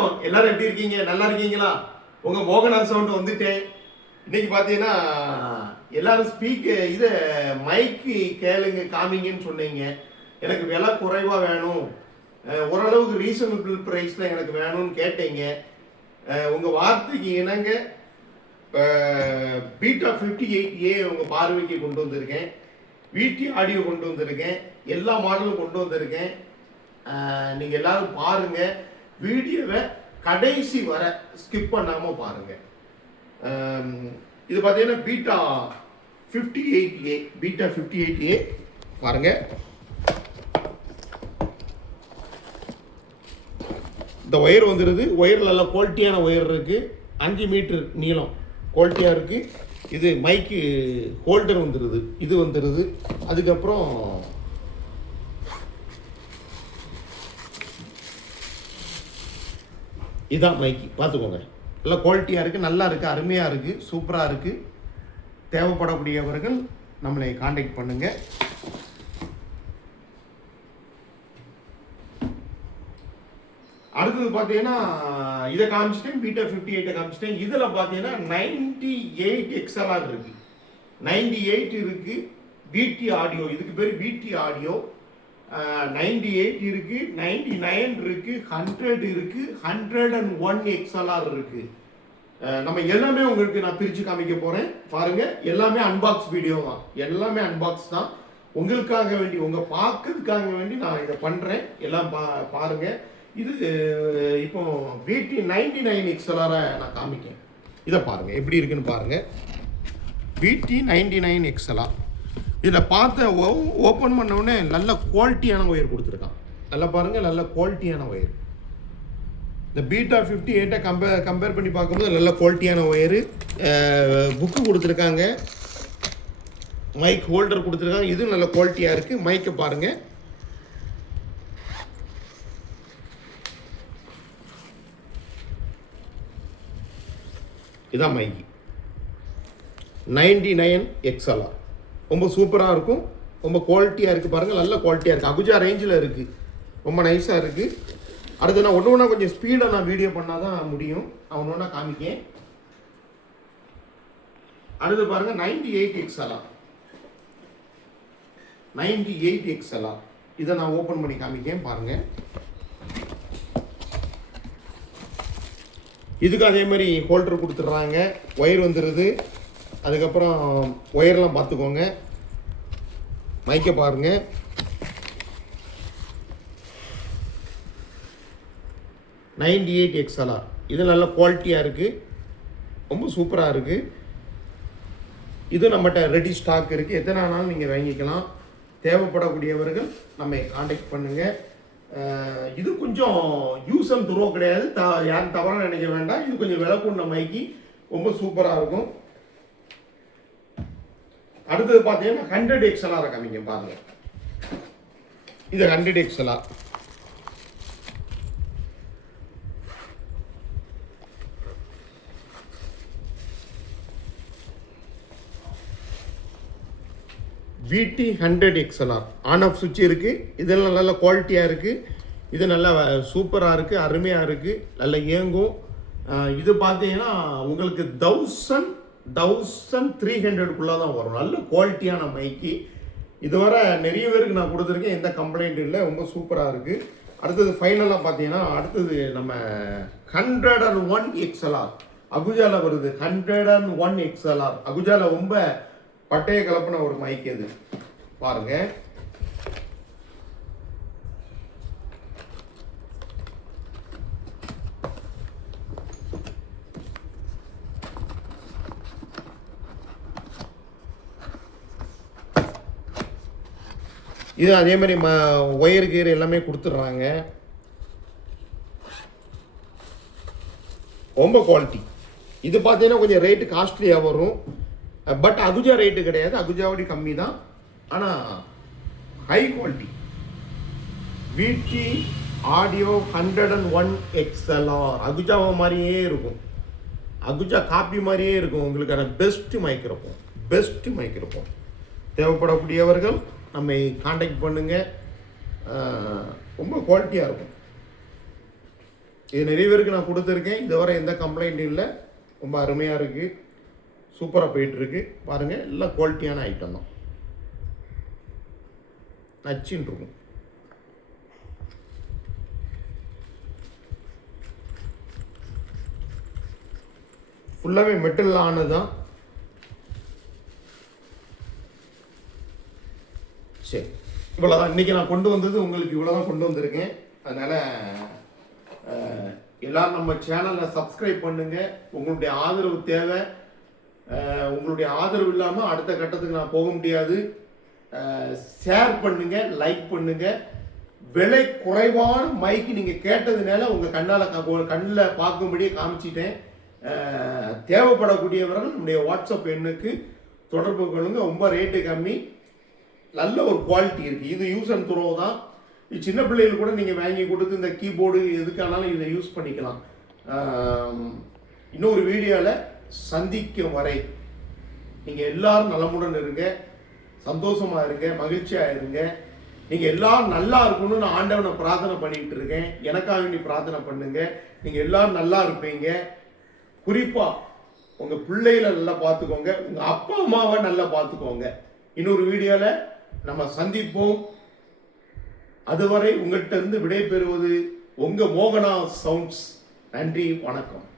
வணக்கம். எல்லாரும் எப்படி இருக்கீங்க? நல்லா இருக்கீங்களா? உங்க மோகனா சவுண்ட் வந்துட்டேன். இன்னைக்கு பார்த்தீங்கன்னா எல்லாரும் மைக்கு கேளுங்க காமிங்கன்னு சொன்னீங்க. எனக்கு விலை குறைவாக வேணும், ஓரளவுக்கு ரீசனபிள் ப்ரைஸில் எனக்கு வேணும்னு கேட்டீங்க. உங்கள் வார்த்தைக்கு இணங்க பீட்டா 58A உங்கள் பார்வைக்கு கொண்டு வந்திருக்கேன். வீட்டி ஆடியோ கொண்டு வந்திருக்கேன். எல்லா மாடலும் கொண்டு வந்திருக்கேன். நீங்கள் எல்லாரும் பாருங்கள். வீடியோவை கடைசி வர ஸ்கிப் பண்ணாமல் பாருங்கள். இது பார்த்தீங்கன்னா பீட்டா 58A பாருங்கள். இந்த ஒயர் வந்துடுது. ஒயர் நல்ல குவாலிட்டியான ஒயர் இருக்குது. 5 மீட்டர் நீளம் குவாலிட்டியாக இருக்குது. இது மைக்கு ஹோல்டர் வந்துடுது. இது வந்துடுது. அதுக்கப்புறம் இதான் மைக்கு பார்த்துக்கோங்க. நல்லா குவாலிட்டியாக இருக்குது, நல்லா இருக்குது, அருமையாக இருக்குது, சூப்பராக இருக்குது. தேவைப்படக்கூடியவர்கள் நம்மளை காண்டாக்ட் பண்ணுங்கள். அடுத்தது பார்த்தீங்கன்னா இதை காமிச்சிட்டேன். பீட்டா 58 காமிச்சிட்டேன். இதில் பார்த்தீங்கன்னா 98 XLR இருக்குது, 98 இருக்குது. வீட்டி ஆடியோ, இதுக்கு பேர் வீட்டி ஆடியோ. 98 இருக்குது, 99 இருக்குது, 100 இருக்குது, 101 XLR இருக்குது. நம்ம எல்லாமே உங்களுக்கு நான் பிரித்து காமிக்க போகிறேன். பாருங்கள், எல்லாமே அன்பாக்ஸ் வீடியோ தான். எல்லாமே அன்பாக்ஸ் தான். உங்களுக்காக வேண்டி, உங்கள் பார்க்கறதுக்காக வேண்டி நான் இதை பண்ணுறேன். எல்லாம் பாருங்கள். இது இப்போ வீட்டி 99 XLR நான் காமிக்கேன். இதை பாருங்கள் எப்படி இருக்குன்னு பாருங்கள். வீட்டி 99 XLR. இதில் பார்த்த ஓப்பன் பண்ணவுடனே நல்ல குவாலிட்டியான ஒயர் கொடுத்துருக்கான். நல்லா பாருங்கள், நல்ல குவாலிட்டியான ஒயர். இந்த பீட்டா 58 கம்பேர் பண்ணி பார்க்கும்போது நல்ல குவாலிட்டியான ஒயரு. புக்கு கொடுத்துருக்காங்க, மைக் ஹோல்டர் கொடுத்துருக்காங்க. இதுவும் நல்ல குவாலிட்டியாக இருக்குது. மைக்கை பாருங்கள். இதான் மைக்கு 99 XLR. ரொம்ப சூப்பராக இருக்கும், ரொம்ப குவாலிட்டியாக இருக்குது. பாருங்கள், நல்ல குவாலிட்டியாக இருக்குது. அகுஜா ரேஞ்சில் இருக்குது, ரொம்ப நைஸாக இருக்குது. அடுத்து நான் ஒன்று ஒன்றா கொஞ்சம் ஸ்பீடாக நான் வீடியோ பண்ணால் தான் முடியும். நான் ஒன்று ஒன்றா காமிக்கேன். அடுத்து பாருங்கள் 98 XLR. 98 XLR இதை நான் ஓப்பன் பண்ணி காமிக்கேன். பாருங்கள், இதுக்கு அதே மாதிரி ஹோல்டர் கொடுத்துட்றாங்க. ஒயர் வந்துடுது. அதுக்கப்புறம் ஒயர்லாம் பார்த்துக்கோங்க. மைக்கை பாருங்கள். $98 XLR. இது நல்ல குவாலிட்டியாக இருக்குது, ரொம்ப சூப்பராக இருக்குது. இது நம்மகிட்ட ரெடி ஸ்டாக் இருக்குது. எத்தனை நாளும் நீங்கள் வாங்கிக்கலாம். தேவைப்படக்கூடியவர்கள் நம்ம காண்டாக்ட் பண்ணுங்கள். இது கொஞ்சம் யூஸ் அண்ட் த்ரோ கிடையாது, யாரும் தவறாக நினைக்க வேண்டாம். இது கொஞ்சம் விலை கூடின மைக்கு, ரொம்ப சூப்பராக இருக்கும். அடுத்தது பார்த்தீங்கன்னா 100 XLR காமிங்க. பாருங்க, இது 100 XLR. வீட்டி 100 XLR. ஆன் ஆஃப் சுவிட்ச் இருக்குது. இதெல்லாம் நல்ல குவாலிட்டியாக இருக்குது. இது நல்லா சூப்பராக இருக்குது, அருமையாக இருக்குது, நல்லா இயங்கும். இது பார்த்தீங்கன்னா உங்களுக்கு 1300 தான் வரும். நல்ல குவாலிட்டியான மைக்கு. இதுவரை நிறைய பேருக்கு நான் கொடுத்துருக்கேன், எந்த கம்ப்ளைண்ட் இல்லை, ரொம்ப சூப்பராக இருக்குது. அடுத்தது ஃபைனலாக பார்த்தீங்கன்னா அடுத்தது நம்ம 101 XLR அகுஜாவில் வருது. 101 XLR அகுஜாவில் ரொம்ப பட்டையை கலப்பின ஒரு மைக். அது பாருங்க, இது அதே மாதிரி ஒயர் கீர் எல்லாமே கொடுத்துட்றாங்க. ரொம்ப குவாலிட்டி. இது பார்த்தீங்கன்னா கொஞ்சம் ரேட்டு காஸ்ட்லியாக வரும். பட் அகுஜா ரேட்டு கிடையாது, அகுஜாவோட கம்மி தான். ஆனால் ஹை குவாலிட்டி. வீட்டி ஆடியோ 101 XLR அகுஜாவை மாதிரியே இருக்கும், அகுஜா காப்பி மாதிரியே இருக்கும். உங்களுக்கான பெஸ்ட்டு மைக்ரோஃபோன். தேவைப்படக்கூடியவர்கள் நம்மை காண்டாக்ட் பண்ணுங்கள். ரொம்ப குவாலிட்டியாக இருக்கும். இது நிறைய பேருக்கு நான் கொடுத்துருக்கேன், இதுவரை எந்த கம்ப்ளைண்ட்டும் இல்லை. ரொம்ப அருமையாக இருக்குது, சூப்பராக போயிட்டுருக்கு. பாருங்கள், எல்லாம் குவாலிட்டியான ஐட்டம் தான், நச்சுன்னு இருக்கும். ஃபுல்லாகவே மெட்டல் ஆனது தான். சரி, இவ்வளோதான் இன்றைக்கி நான் கொண்டு வந்தது, உங்களுக்கு இவ்வளோ தான் கொண்டு வந்திருக்கேன். அதனால் எல்லோரும் நம்ம சேனலை சப்ஸ்கிரைப் பண்ணுங்கள். உங்களுடைய ஆதரவு தேவை. உங்களுடைய ஆதரவு இல்லாமல் அடுத்த கட்டத்துக்கு நான் போக முடியாது. ஷேர் பண்ணுங்கள், லைக் பண்ணுங்கள். விலை குறைவான மைக்கு நீங்கள் கேட்டதுனால உங்கள் கண்ணில் பார்க்கும்படியே காமிச்சிட்டேன். தேவைப்படக்கூடியவர்கள் நம்முடைய வாட்ஸ்அப் எண்ணுக்கு தொடர்பு கொள்ளுங்க. ரொம்ப ரேட்டு கம்மி, நல்ல ஒரு குவாலிட்டி இருக்குது. இது யூஸ் அண்ட் த்ரோ தான். இது சின்ன பிள்ளைகள் கூட நீங்கள் வாங்கி கொடுத்து இந்த கீபோர்டு எதுக்கானாலும் இதை யூஸ் பண்ணிக்கலாம். இன்னொரு வீடியோவில் சந்திக்கும் வரை நீங்கள் எல்லாரும் நலமுடன் இருங்க, சந்தோஷமாக இருங்க, மகிழ்ச்சியாக இருங்க. நீங்கள் எல்லாரும் நல்லா இருக்கணும்னு நான் ஆண்டவனை பிரார்த்தனை பண்ணிகிட்டு இருக்கேன். எனக்காக வேண்டி பிரார்த்தனை பண்ணுங்க. நீங்கள் எல்லாரும் நல்லா இருப்பீங்க. குறிப்பாக உங்கள் பிள்ளைகளை நல்லா பார்த்துக்கோங்க, உங்கள் அப்பா அம்மாவை நல்லா பார்த்துக்கோங்க. இன்னொரு வீடியோவில் நம்ம சந்திப்போம். அதுவரை உங்கள்கிட்ட இருந்து விடை பெறுவது உங்கள் மோகனா சவுண்ட்ஸ். நன்றி, வணக்கம்.